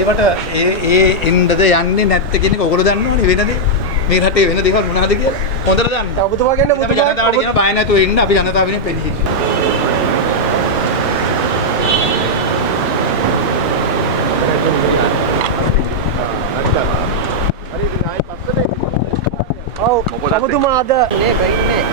ඒවට ඒ එන්නද යන්නේ නැත්te කියන එක ඔයගොල්ලෝ දන්නවනේ වෙනදී. මේ රටේ වෙන දේවල් මොනවද කියලා. හොඳට දන්න. ඔබතුමා කියන්නේ ජනතාවට කියන බය නැතුව ඉන්න අපි ජනතාව වෙනුවෙන් පෙනී හිටිනවා. ඔබතුමා අද නේ බයින්නේ.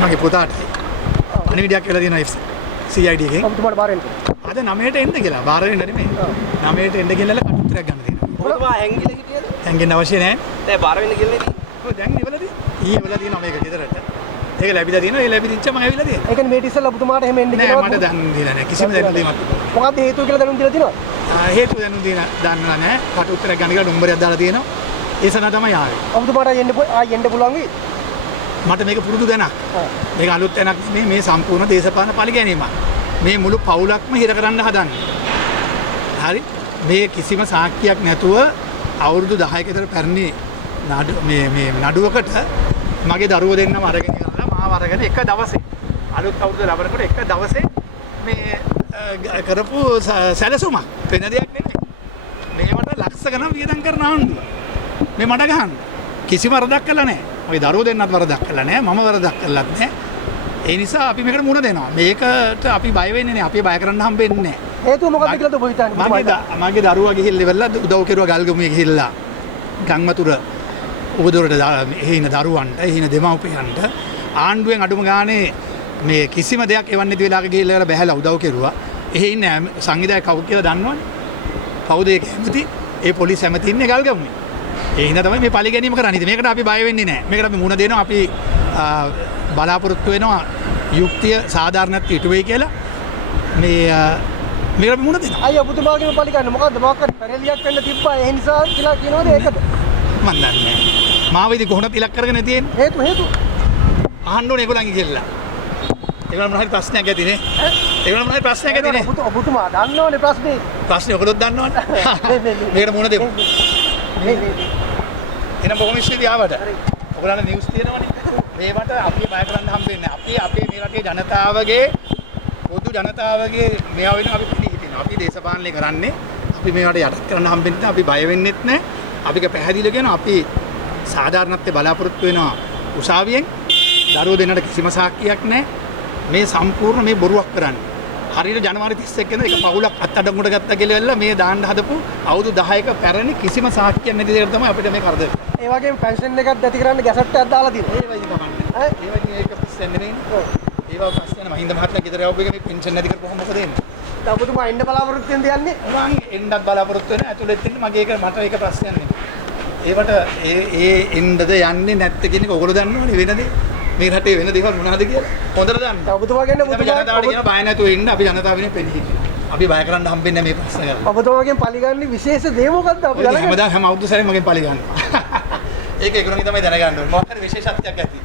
මගේ පුතාට පණිවිඩයක් කියලා තියෙනවා CID එකෙන්. ඔබතුමාට බාර වෙන්න. අද 9ට එන්න කියලා. බාර වෙන්න නෙමෙයි. 9ට එන්න කියලා කටුත්තරයක් ගන්න තියෙනවා. ඔබතුමා හැංගිලා හිටියද? හැංගෙන්න අවශ්‍ය නැහැ. දැන් බාර වෙන්න කියලා නේ. ඔව් දැන් ඉවලදී. ඊවල තියෙනවා මේක ගෙදරට. ඒක ලැබිලා තියෙනවා. ඒ ලැබිච්ච මම ඇවිල්ලා තියෙනවා. ඒ කියන්නේ මේ ඉතිසලා ඔබතුමාට එහෙම එන්න කියලා නෑ මට දැන් දීලා නෑ. කිසිම දැනුම් දීමක්. මොකක්ද හේතුව කියලා දැනුම් දීලා තියෙනවද? හේතුව දැනුම් දන්නවා නෑ. කටුත්තරයක් ගන්න කියලා නම්බරයක් දාලා තියෙනවා. ඒ සඳහා තමයි ආවේ. ඔබතුමාට එන්න පුළුවන් වෙයි. මට මේක පුරුදු දැනක්. මේක අලුත් දැනක් නෙමෙයි මේ සම්පූර්ණ දේශපාලන පරිගැනීමක්. මේ මුළු පවුලක්ම හිර කරන්න හදන්නේ. හරි? මේ කිසිම සාක්කියක් නැතුව අවුරුදු 10ක විතර පැරණි මේ නඩුවකට මගේ දරුවෝ දෙන්නම අරගෙන ගිහලා මාව අරගෙන එක දවසේ අලුත් අවුරුද්ද ලබනකොට එක දවසේ මේ කරපු සැලසුමක් වෙන දෙයක් නෙමෙයි. මේවට ලක්ෂ ගණන් වියදම් කරන ආණ්ඩුව. මේ මඩ ගහන්න. කිසිම වරදක් කළා නැහැ. මගේ දරුවෝ දෙන්නත් වරදක් කළා නැහැ. මම වරදක් කළත් නැහැ. ඒ නිසා අපි මේකට මුණ දෙනවා. මේකට අපි බය වෙන්නේ නැහැ. අපි බය කරන්න හම්බෙන්නේ නැහැ. හේතුව මොකක්ද කියලාද ඔබ හිතන්නේ? මගේ දරුවා ගිහිල්ලා ඉවරලා උදව් කෙරුවා ගල්ගමුවේ ගිහිල්ලා ගම්වතුර උබදොරට එහින දරුවන්ට එහින දෙමව්පියන්ට ආණ්ඩුවෙන් අඩුම ගානේ මේ කිසිම දෙයක් එවන්නේ නැති වෙලාවක ගිහිල්ලා බැහැලා උදව් කෙරුවා. එහි ඉන්න සංවිධායක කවුද කියලා දන්නවනේ. කවුද ඒක ඇමති? ඒ පොලිස් ඇමති ඉන්නේ ගල්ගමුවේ. ඒ හින්දා තමයි මේ පරිගැනීම කරන්නේ. මේකට අපි බය වෙන්නේ නැහැ. මේකට අපි මුණ දෙනවා. අපි බලාපොරොත්තු වෙනවා යුක්තිය සාධාරණත්වයට ඉටු වෙයි කියලා. මේකට අපි මුණ දෙනවා. අයියා ඔබතුමාගේම පරිගන්න මොකද්ද? මොකක්ද පෙරලියක් වෙන්න තිබ්බා. ඒ නිසා කියලා කියනවද ඒකද? මන් දන්නේ නැහැ. මාව ඉතින් කොහොමද ඉලක්ක කරගෙන තියෙන්නේ? හේතු අහන්න ඕනේ ඒගොල්ලන්ගේ කියලා. ඒගොල්ලන් මොනවද ප්‍රශ්නයක් ඇතිනේ? ඒගොල්ලන් මොනවද ප්‍රශ්නයක් ඇතිනේ? ඔබතුමා දන්නවනේ ප්‍රශ්නේ. ප්‍රශ්නේ ඔයගොල්ලොත් දන්නවනේ. මේකට මුණ දෙමු. එනම් බොහොම ස්තුතියි ආවට. ඔයගොල්ලන්ට නිවුස් තියෙනවනේ. මේවට අපි බය කරන්න හම්බෙන්නේ නැහැ. අපි මේ රටේ ජනතාවගේ පොදු ජනතාවගේ මේවා වෙන අපි පිළි හිටිනවා. අපි දේශපාලනය කරන්නේ. අපි මේවට යටත් කරන්න හම්බෙන්නේ නැහැ. අපි බය වෙන්නෙත් නැහැ. අපික පැහැදිලිව කියන අපි සාධාරණත්වයේ බලාපොරොත්තු වෙනවා උසාවියෙන්. දරුවෝ දෙන්නට කිසිම සාක්කියක් නැහැ. මේ සම්පූර්ණ මේ බොරුවක් කරන්නේ. හරියට ජනවාරි 31 වෙනිදා එක පවුලක් අත්අඩංගුවට ගත්තා කියලා මේ දාන්න හදපු අවුරුදු 10ක පැරණි කිසිම සාක්කියක් නැති දෙයකට තමයි අපිට මේ කරදර. ඒ වගේම පෙන්ෂන් එකක් ඇති කරන්න ගැසට් එකක් දාලා තියෙනවා. ඒ වගේ කමන්නේ. ඒ වගේ ඒක ප්‍රශ්න නෙමෙයිනේ. ඔව්. ඒවා ප්‍රශ්න මහින්ද මහත්මයා ගෙදර යවපු එක මේ පෙන්ෂන් නැති කරපුවම මොකද වෙන්නේ? දැන් ඔබතුමා එන්න බලාපොරොත්තු වෙනද යන්නේ? මම එන්නත් බලාපොරොත්තු වෙන ඇතුළෙත් ඉන්න මගේ ඒක මට ඒක ප්‍රශ්නයක් නෙමෙයි. ඒවට ඒ එන්නද යන්නේ නැත්te කියන එක ඔයගොල්ලෝ දන්නවනේ වෙනදී. මේ රටේ වෙන දේවල් මොනවද කියලා හොඳට දන්නවා. ඔබතුමා කියන්නේ ජනතාවට කියන බය නැතුව ඉන්න අපි ජනතාව වෙනුවෙන් පෙනී හිටිනවා. අපි බය කරන්න හම්බෙන්නේ මේ ප්‍රශ්න කරලා. ඔබතුමාගෙන් පරිගන්නේ විශේෂ දේ මොකද්ද අපි දැනගන්න. හැමදාම හැම අවුරුදු සැරේම මගෙන් පරිගන්නවා. ඒක ඒගොල්ලෝගේ තමයි දැනගන්න ඕනේ. මොකක් හරි විශේෂත්වයක් ඇති.